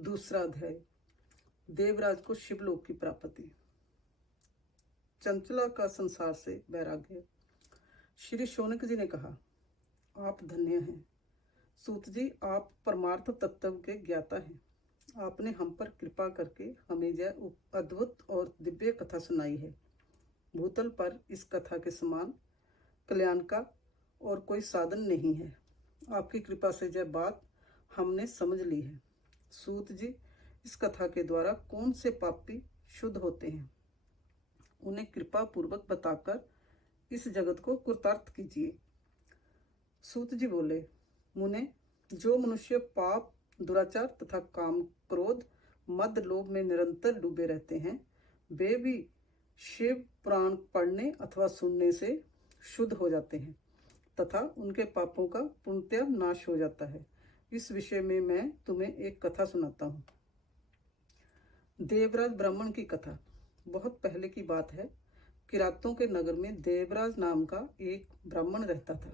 दूसरा अध्याय, देवराज को शिवलोक की प्राप्ति। चंचला का संसार से वैराग्य। श्री शौनक जी ने कहा, आप धन्य हैं सूत जी, आप परमार्थ तत्व के ज्ञाता हैं। आपने हम पर कृपा करके हमें यह अद्भुत और दिव्य कथा सुनाई है। भूतल पर इस कथा के समान कल्याण का और कोई साधन नहीं है। आपकी कृपा से यह बात हमने समझ ली है। सूत जी, इस कथा के द्वारा कौन से पापी शुद्ध होते हैं, उन्हें कृपा पूर्वक बताकर इस जगत को कृतार्थ कीजिए। सूत जी बोले, मुने, जो मनुष्य पाप, दुराचार तथा काम, क्रोध, मद, लोभ में निरंतर डूबे रहते हैं, वे भी शिव पुराण पढ़ने अथवा सुनने से शुद्ध हो जाते हैं तथा उनके पापों का पूर्णतया नाश हो जाता है। इस विषय में मैं तुम्हें एक कथा सुनाता हूँ। देवराज ब्राह्मण की कथा। बहुत पहले की बात है। किरातों के नगर में देवराज नाम का एक ब्राह्मण रहता था।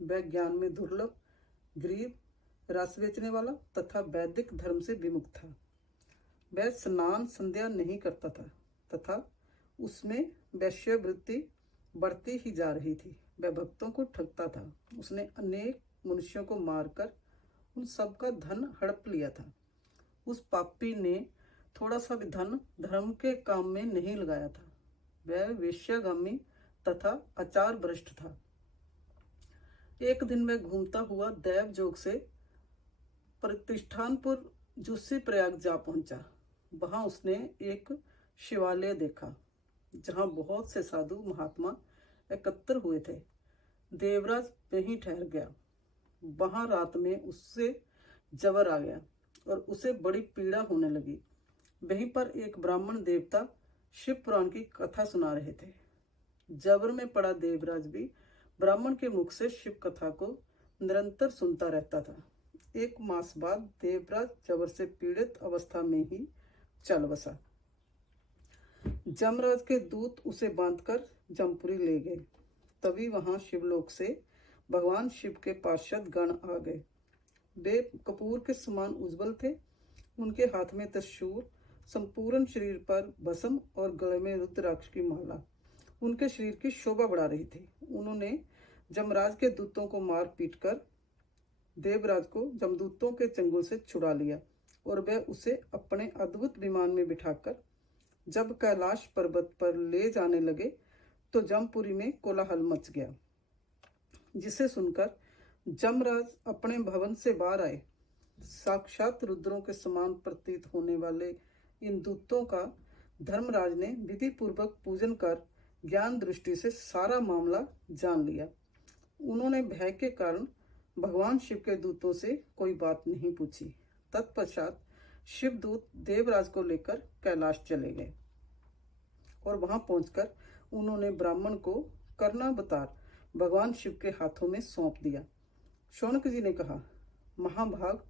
वह ज्ञान में दुर्लभ, गरीब, रस बेचने वाला तथा वैदिक धर्म से विमुख था। वह स्नान संध्या नहीं करता था तथा उसमें वैश्यवृत्ति बढ़ती ही जा रही थी। वह भक्तों को ठगता था। उसने अनेक मनुष्यों को मारकर उन सबका धन हड़प लिया था। उस पापी ने थोड़ा सा भी धन धर्म के काम में नहीं लगाया था। वह वेश्यागामी तथा आचार भ्रष्ट था। एक दिन वह घूमता हुआ दैव जोग से प्रतिष्ठानपुर जुस्सी प्रयाग जा पहुंचा। वहां उसने एक शिवालय देखा जहां बहुत से साधु महात्मा एकत्र हुए थे। देवराज वहीं ठहर गया। वहां रात में उससे जबर आ गया और उसे बड़ी पीड़ा होने लगी। वहीं पर एक ब्राह्मण देवता शिव पुराण की कथा सुना रहे थे। जबर में पड़ा देवराज भी ब्राह्मण के मुख से शिव कथा को निरंतर सुनता रहता था। एक मास बाद देवराज जबर से पीड़ित अवस्था में ही चल बसा। जमराज के दूत उसे बांधकर जमपुरी ले गए। तभी वहां शिवलोक से भगवान शिव के पार्षद गण आ गए। वे कपूर के समान उज्जवल थे। उनके हाथ में त्रिशूल, संपूर्ण शरीर पर भस्म और गले में रुद्राक्ष की माला उनके शरीर की शोभा बढ़ा रही थी। उन्होंने जमराज के दूतों को मार पीट कर देवराज को जमदूतों के चंगुल से छुड़ा लिया और वह उसे अपने अद्भुत विमान में बिठाकर जब कैलाश पर्वत पर ले जाने लगे तो जमपुरी में कोलाहल मच गया, जिसे सुनकर जमराज अपने भवन से बाहर आए। साक्षात रुद्रों के समान प्रतीत होने वाले इन दूतों का धर्मराज ने विधि पूर्वक पूजन कर ज्ञान दृष्टि से सारा मामला जान लिया। उन्होंने भय के कारण भगवान शिव के दूतों से कोई बात नहीं पूछी। तत्पश्चात शिवदूत देवराज को लेकर कैलाश चले गए और वहां पहुंचकर उन्होंने ब्राह्मण को कर्णावतार भगवान शिव के हाथों में सौंप दिया। शौनक जी ने कहा, महाभाग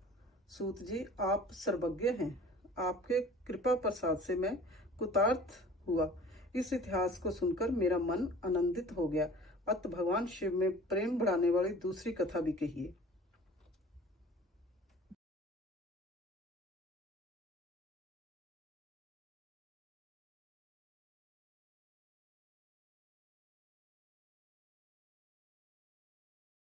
सूत जी, आप सर्वज्ञ हैं। आपके कृपा प्रसाद से मैं कृतार्थ हुआ। इस इतिहास को सुनकर मेरा मन आनंदित हो गया। अत भगवान शिव में प्रेम बढ़ाने वाली दूसरी कथा भी कहिए।